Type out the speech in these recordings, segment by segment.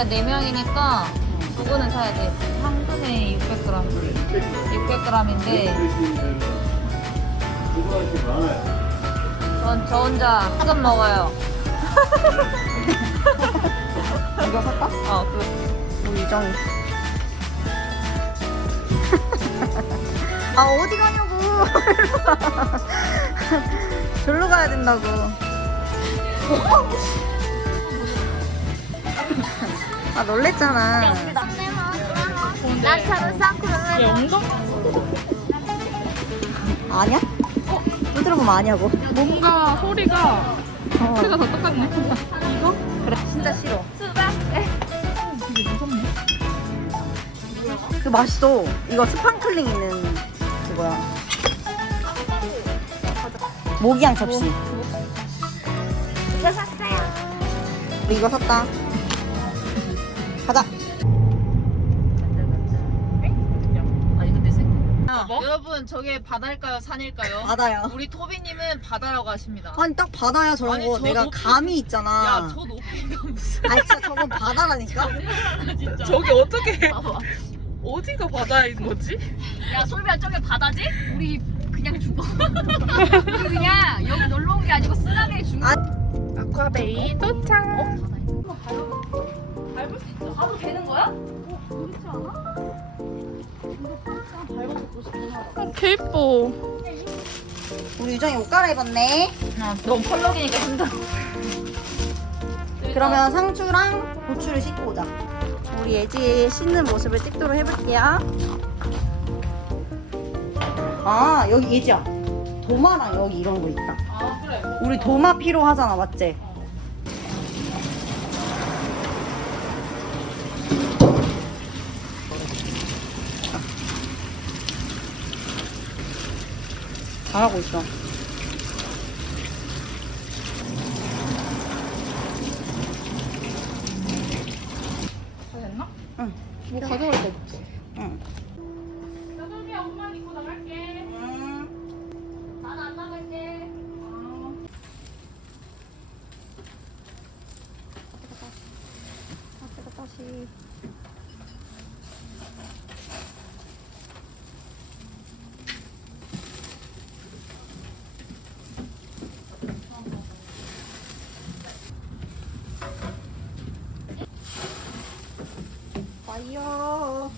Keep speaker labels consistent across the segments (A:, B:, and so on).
A: 우리가 4명이니까 두부는 사야 돼. 한 근에 600g. 600g인데 전 저 혼자 한금 먹어요.
B: 이거 살까?
A: 어, 그
B: 우리 이정이. 아 어디 가냐고. 절로 가야 된다고. 아 놀랬잖아.
A: 나처럼 쌍크는
C: 영동?
B: 아니야? 또 들어보면 아니야고.
C: 뭔가 소리가
B: 어,
C: 소리가 더 똑같네. 이거?
B: 그래 진짜 싫어.
A: 수박.
C: 되게 무섭네.
B: 그 맛있어. 이거 스판클링 있는 그거야. 모기향 접시.
A: 이거 샀어요.
B: 우리 이거 샀다.
A: 저게 바다일까요 산일까요?
B: 바다야.
A: 우리 토비님은 바다라고 하십니다.
B: 아니 딱 바다야 저런
A: 아니,
B: 거.
A: 저
B: 내가
A: 높이-
B: 감이 있잖아.
A: 야 저 높이가 무슨?
B: 아 진짜 저건 바다라니까.
A: 진짜.
C: 저기 어떻게
A: 봐봐.
C: 어디가 바다인 거지?
A: 야 솔비야 저게 바다지? 우리 그냥 죽어. 우리 그냥 여기 놀러 온 게 아니고 쓰나미에 죽는.
B: 아,
C: 아쿠아베이 도착.
A: 이거 밟을 밟을 수 있어. 가도 되는 거야? 어, 그렇지 않아?
C: 어, 개 이뻐.
B: 우리 유정이 옷 갈아입었네.
A: 아, 너무 펄럭이니까 힘들어.
B: 그러면 상추랑 고추를 씻고 오자. 우리 예지 씻는 모습을 찍도록 해볼게요. 아 여기 예지야. 도마랑 여기 이런 거 있다.
C: 아 그래.
B: 우리 도마 필요하잖아, 맞지? 잘하고 있어.
C: 다 됐나?
B: 응.
C: 뭐 가져갈 거 없지.
B: 응.
C: 나솔비야 옷만 입고 나갈게.
B: 음.
A: 나는 안 나갈게.
B: 다시. 와요.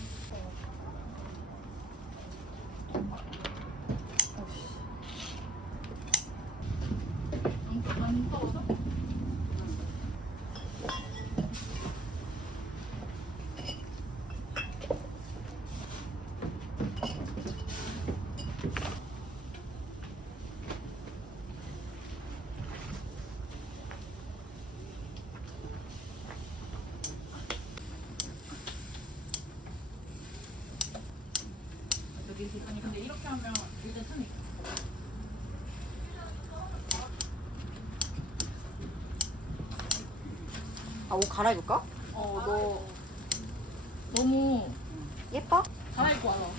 C: 아니 근데 이렇게 하면 일단 손이.
B: 아, 옷 갈아입을까?
C: 어 너 너무
B: 예뻐?
C: 갈아입고 와서.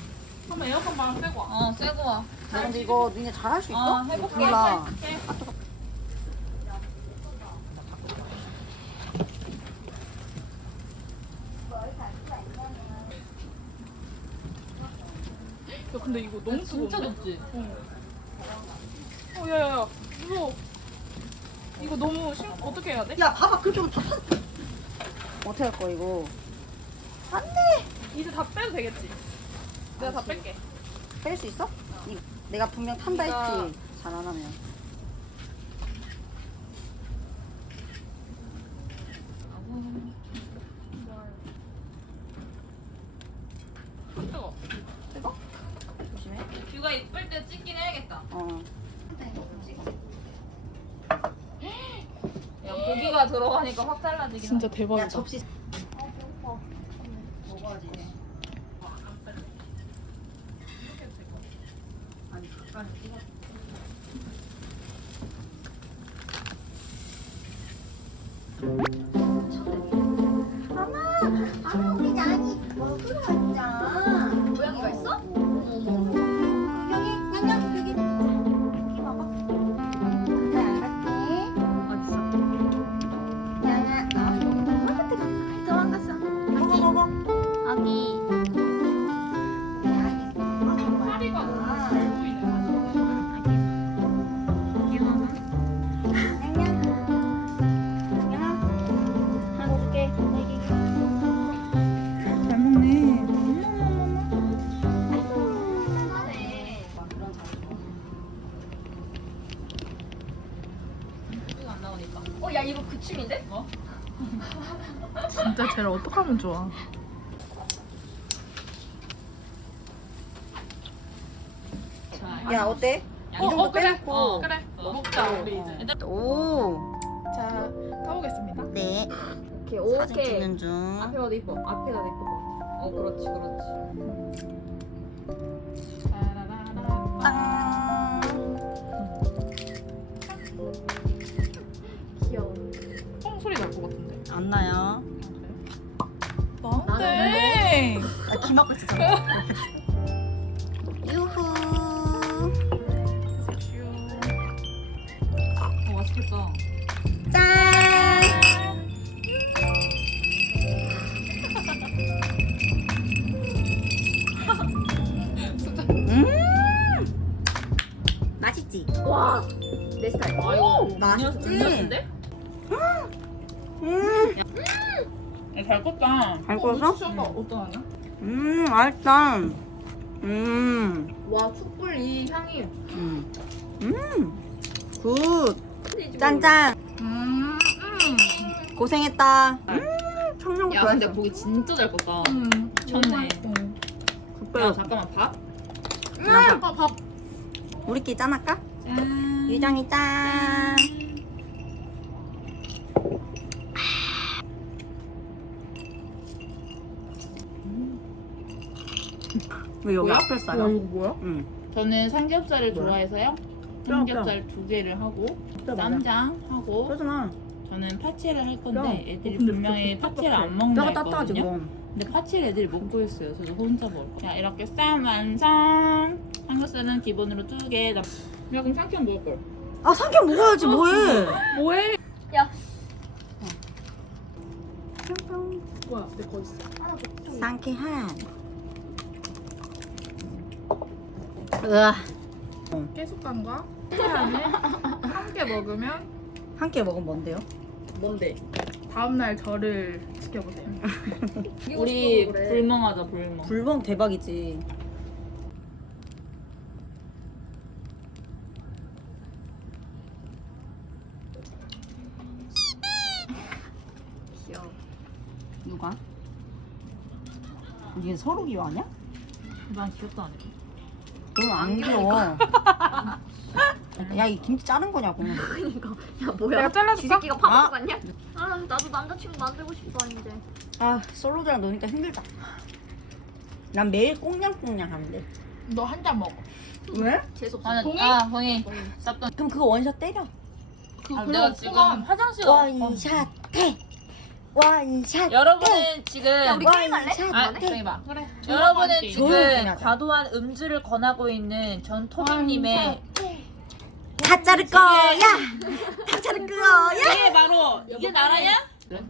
C: 한번 에어컨 바람 쐬고 와.
A: 어, 쎄고 와.
B: 나 근데 이거 니네 잘할 수 있어?
A: 어, 해볼게.
B: 몰라.
C: 해. 이거 너무
A: 진짜? 높지?
C: 어, 야야야, 무서워. 이거 너무 심, 어떻게 해야 돼?
B: 야, 봐봐, 그쪽은 다 탔. 어떻게 할 거야, 이거? 안 돼!
C: 이제 다 빼도 되겠지? 내가 다 뺄게.
B: 뺄 수 있어? 이- 내가 분명 탄다 했지. 잘 안 하면.
C: 뜨거.
B: 뜨거? 조심해.
A: 뷰가 이쁠 때 찍긴 해야겠다.
B: 어.
A: 야, 고기가 들어가니까 확 달라지긴
C: 진짜. 대박이다.
B: 야, 접시. 어, 야
A: 이거 그 춤인데? 어?
C: 진짜 쟤를 어떡하면 좋아.
B: 야 어때? 이 정도 빼놓고.
C: 어, 그래. 먹자 우리 이제.
B: 오.
C: 자 가보겠습니다.
B: 네.
A: 오케이,
B: 사진
A: 오케이.
B: 찍는 중.
A: 앞에 봐도 이뻐. 앞에 봐도 이뻐. 어, 그렇지, 그렇지.
C: 따라라라.
B: 땅. 안 나요.
C: 나는데.
B: 아, 귀 막고 있어. 유후.
A: 어, 맛있겠다.
B: 짠. 음. 맛있지?
A: 와, 내 스타일. 아, 이거
B: 맛있지?
A: 음료수인데?
B: 음.
C: 잘 껐다.
B: 잘 구웠어?
C: 어떠하냐?
B: 음, 맛있다. 음.
A: 와, 숯불 이 향이.
B: 음. 음. 굿. 짠짠.
C: 음. 음.
B: 고생했다. 음. 청양고
D: 야 근데
B: 좋아했어.
D: 고기 진짜 잘 껐다.
C: 음.
D: 미쳤네.
C: 음.
D: 야 잠깐만 밥?
B: 맞아.
C: 밥 밥.
B: 우리끼리 짠할까?
D: 짠.
B: 유정이 짠. 여기
D: 뭐야?
B: 앞에
C: 야
B: 싸요?
C: 이거 뭐야?
B: 응.
D: 저는 삼겹살을
B: 뭐야?
D: 좋아해서요. 삼겹살 두 개를 하고 쌈장 하고
B: 그러잖아.
D: 저는 파채를 할 건데
B: 야,
D: 애들이
C: 어, 근데
D: 분명히
C: 진짜
D: 파채를. 안 먹는다
B: 뼈가 따뜻하지
D: 했거든요.
B: 뭐.
D: 근데 파채를 애들이 먹고 있어요. 저도 혼자 먹을 거야. 자 이렇게 쌈 완성. 삼겹살은 기본으로 두 개. 나... 야 그럼 삼겹 먹을 걸.
B: 아 삼겹 먹어야지 뭐해?
C: 뭐해?
A: 야,
C: 뭐야? 내거 있어.
B: 상쾌한. 으아.
C: 깨소감과 계란을 함께 먹으면
B: 함께 먹으면 뭔데요?
D: 뭔데?
C: 다음날 저를 지켜보세요.
D: 우리 불멍하자 불멍.
B: 불멍 대박이지.
A: 귀여워.
B: 누가? 이게 서로 아니야?
D: 난 귀엽다 아니 야.
B: 너는 안 귀여워. 야, 이 김치 자른 거냐고.
A: 그니까. 야, 뭐야?
C: 내가 잘라줄까?
A: 이 새끼가 밥
B: 아.
A: 먹고 갔냐? 아, 나도 남자친구 만들고 싶어, 이제.
B: 아, 솔로들랑 노니까 힘들다. 난 매일 꽁냥꽁냥 하는데.
C: 너 한 잔 먹어.
B: 왜?
A: 재수없어.
D: 아,
C: 동의?
D: 아 동의. 쌉돈.
B: 그럼 그거 원샷 때려.
C: 그
D: 아, 내가. 지금 화장실 가.
B: 원샷 때. 원샷
D: 여러분은 지금
A: 야, 우리 게임할래?
D: 아, 봐.
C: 그래.
D: 여러분은 지금
B: 하자.
D: 과도한 음주를 권하고 있는 전 토미님의
B: 다 자를 거야. 다 자를 거야.
D: 이게 바로 이게 나라냐?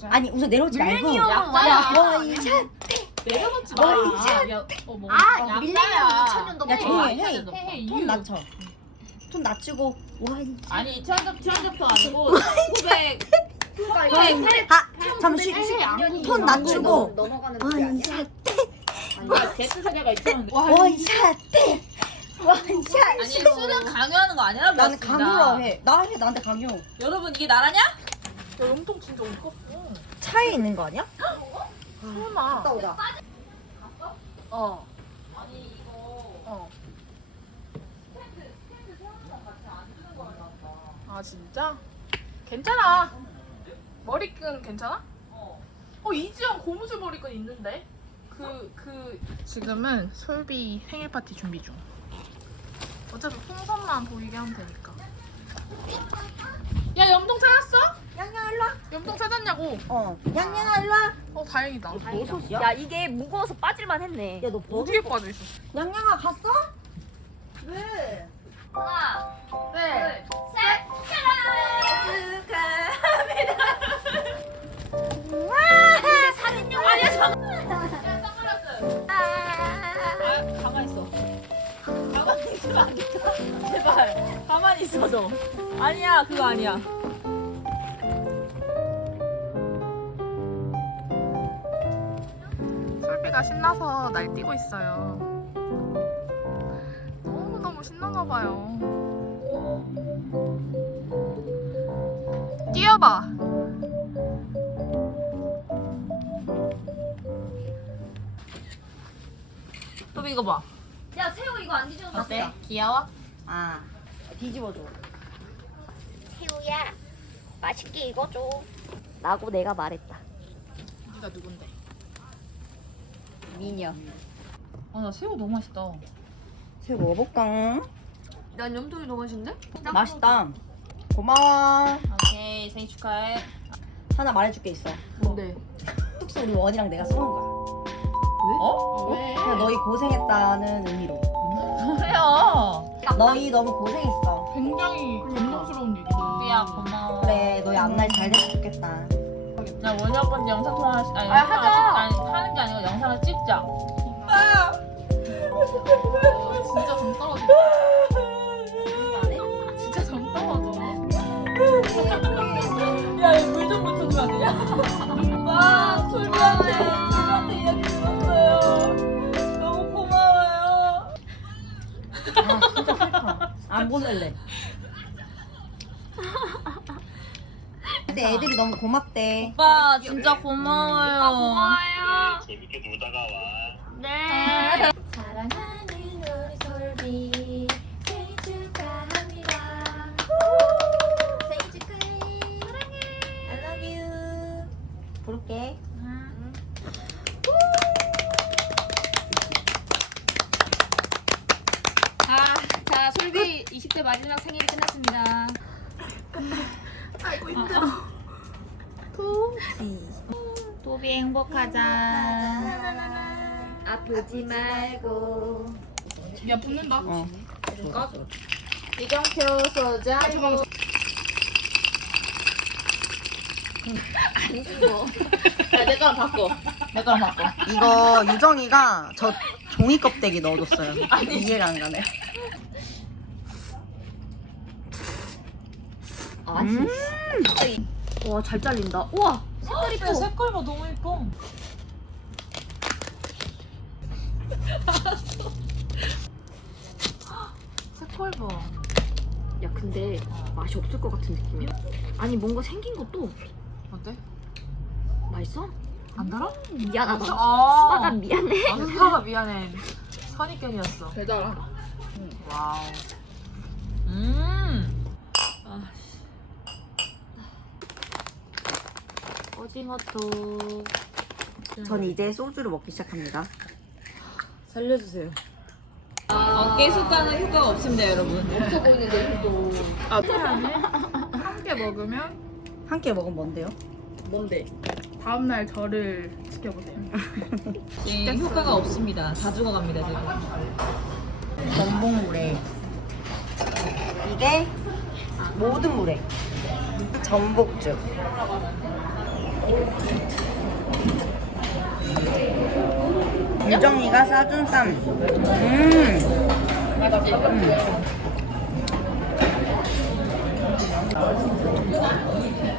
B: 아니, 우선 내려오지 말고. 원샷.
D: 내려놓지
B: 마.
D: 야, 어, 뭐.
A: 아, 밀레니엄 2000년도
B: 야, 조용히
D: 아,
B: 해.
D: 해.
C: 헤헤
B: 톤
C: 이유.
B: 낮춰. 톤 낮추고. 원샷.
D: 아니 2000년 2000년부터 아니고 1900
B: 아, 잠시. 톤 낮추고.
A: 넘어가는?
B: 원샷.
D: 아니 Z 세대가 2000년
B: 원샷 때. 원샷.
D: 아니 수는 강요하는 거 아니라
B: 나는
D: 맞습니다.
B: 강요라 해. 나 해. 나한테 강요.
D: 여러분 이게 나라냐?
C: 야 염통 진짜 못 컸어.
B: 차에 있는 거 아니야?
C: 설마.
B: 오자.
C: 어.
D: 아니 이거
C: 어. 아 진짜? 괜찮아. 머리끈 괜찮아?
D: 어.
C: 어 이지영 고무줄 머리끈 있는데. 그 그 지금은 솔비 생일 파티 준비 중. 어차피 풍선만 보이게 하면 되니까. 야 염통 찾았어?
B: 양양아 일로 와.
C: 염통 찾았냐고.
B: 어. 양양아 일로 와.
C: 어 다행이다.
B: 버섯이야?
A: 야 이게 무거워서 빠질만 했네.
B: 야, 너 버섯.
C: 어디에 빠져 있어?
B: 양양아 갔어? 왜?
A: 하나,
D: 있어줘. 아니야, 그거 아니야.
C: 솔비가 신나서 날뛰고 있어요. 너무 너무 신나나 봐요. 뛰어봐.
D: 또비 이거 봐.
A: 야 새우 이거 안 뒤져도
D: 어때? 귀여워?
B: 아, 뒤집어줘.
A: 새우야 맛있게 익어줘. 라고 내가 말했다.
C: 네가 누군데?
A: 미녀.
D: 아, 나 새우 너무 맛있다.
B: 새우 먹어볼까?
A: 난 염통이 더 맛있는데?
B: 맛있다. 고마워.
D: 오케이, 생일 축하해.
B: 하나 말해줄 게 있어.
A: 뭔데?
B: 뚝스 우리 원이랑 내가 싸운 거야.
D: 어?
C: 왜?
B: 그냥 너희 고생했다는 의미로.
D: 그래요.
B: 너희 너무 고생했어.
C: 굉장히 감동스러운 얘기 다.
D: 또비야, 고마워.
B: 그래, 너희 앞날 잘 됐으면 좋겠다.
D: 나 아빠한테 영상 통화 할 수, 아니,
A: 아, 하자.
D: 찍- 아니, 하는 게 아니고 영상을 찍자.
C: 어, 진짜 정 떨어져. 진짜 정 떨어져.
D: 야, 물좀 묻혀주면 안 되냐? 와, 솔비한테, 솔비한테 이야기 들었어요. 너무 고마워요.
B: 아, 진짜 싫다. 안 보낼래. 근데 애들이 너무 고맙대.
D: 오빠, 진짜 고마워요.
A: 고마워요.
E: 재밌게 놀다가 와.
A: 네.
F: 사랑하는 우리 솔비 생일 축하합니다. 생일 축하해. 사랑해. I love you.
B: 부를게.
A: 아, 자 솔비 20대 마지막 생일이 끝났습니다.
D: 또비 행복하자.
F: 아프지 말고.
C: 야 붙는다.
B: 어.
D: 이경표 소장. 야, 내 거랑 바꿔. 내 거랑 바꿔.
B: 이거 유정이가 저 종이 껍데기 넣어줬어요. 이해가 안 가네.
A: 아 진짜. 와 잘 잘린다. 우와 색깔 이뻐.
D: 색깔 봐, 너무 예뻐. 봐.
A: 야 근데 맛이 없을 것 같은 느낌이야. 아니 뭔가 생긴 것도
C: 어때?
A: 맛있어?
C: 안 달아?
A: 미안하다.
C: 아,
A: 수박아 미안해.
C: 아, 수박아 미안해. 선입견이었어.
D: 배달아.
C: 와우.
D: 음. 오징어 톡.
B: 전 이제 소주를 먹기 시작합니다.
D: 살려주세요. 어깨 습관은 효과가 없습니다, 여러분.
C: 아, 함께 먹으면
B: 함께 먹으면 뭔데요?
D: 뭔데?
C: 다음날 저를 지켜보세요.
D: 예, 효과가 없습니다. 다 죽어갑니다, 지금.
B: 전복물에 이게 모든 물에 전복죽 유정이가 싸준 쌈 음.
C: 사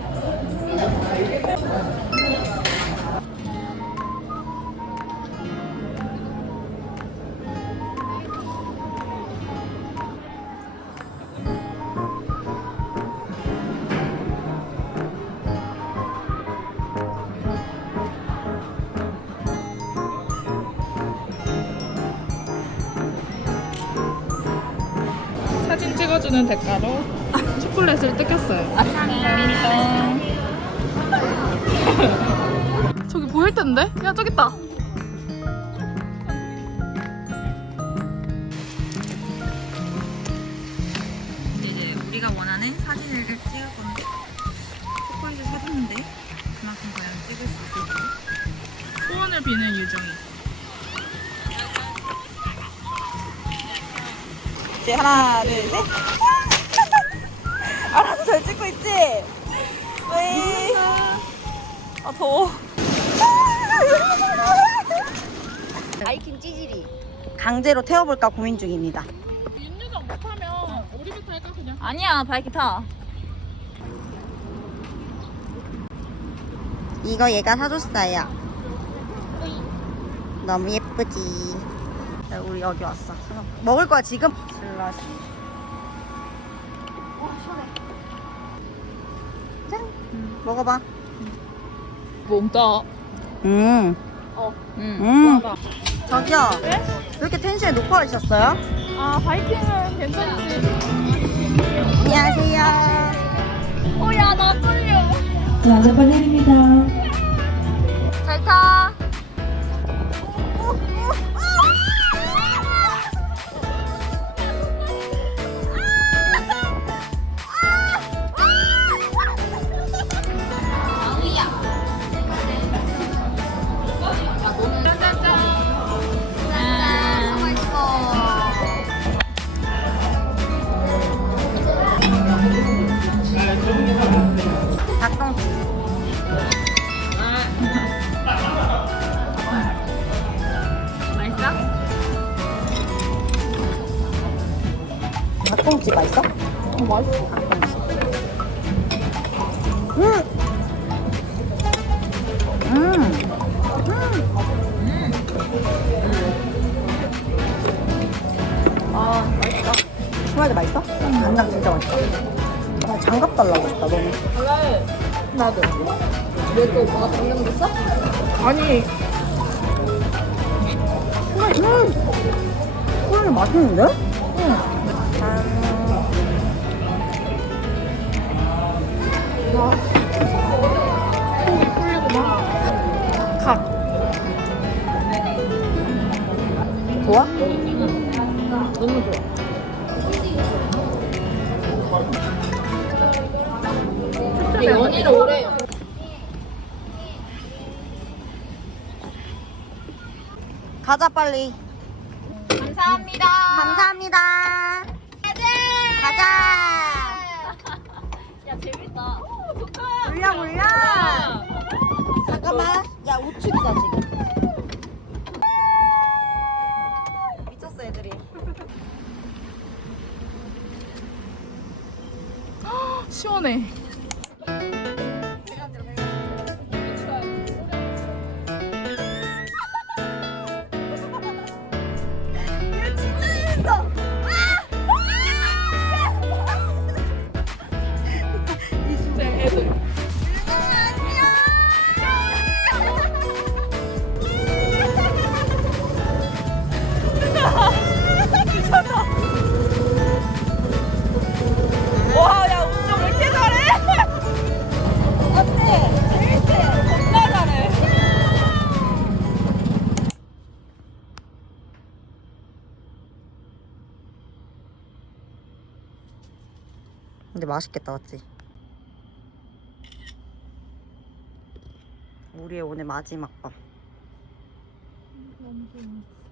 C: 주는 대가로 초콜릿을 뜯겼어요. 저기 보일 텐데? 야 저기 있다.
B: 이제 우리가 원하는 사진을 찍을 건데 초콜릿
C: 촬영지 사줬는데 그만큼 과연 찍을 수 있을지 소원을 비는 유정이
D: 이제 하나, 둘, 셋. 알아서 잘 찍고 있지? 왜? 아, 더워.
B: 바이킹 찌질이 강제로 태워볼까 고민 중입니다.
C: 윤유정 못하면 우리부터 할까 그냥
A: 아니야 바이크 타.
B: 이거 얘가 사줬어요. 너무 예쁘지. 자, 우리 여기 왔어. 먹을 거야 지금? 슬러시. 와 시원해. 짠. 음, 먹어봐.
A: 몸다.
B: 음.
A: 응.
B: 음. 저기요. 왜 이렇게 텐션이 높아지셨어요?
C: 아 바이킹은 괜찮지
B: 안녕하세요.
A: 오야 나 떨려.
F: 나가번 내
A: 맛있어?
B: 어, 맛있어. 닭똥집. 음! 음! 음! 아, 맛있다. 맛있어? 간장 진짜 맛있다. 아, 장갑 달라고 싶다, 너무.
C: 나도 왜 또 오빠가 당장 됐어? 아니
B: 음! 음, 맛있는데? 좋아?
C: 너무 좋아 오래
B: 가자, 빨리.
A: 감사합니다.
B: 감사합니다. 가자.
A: 야 재밌다. 오, 좋다.
B: 몰라, 몰라. 잠깐만. 야, 우측이다, 지금. 미쳤어, 애들이.
D: 시원해
B: 근데 맛있겠다, 맞지? 우리의 오늘 마지막 밤.
C: 너무 좋아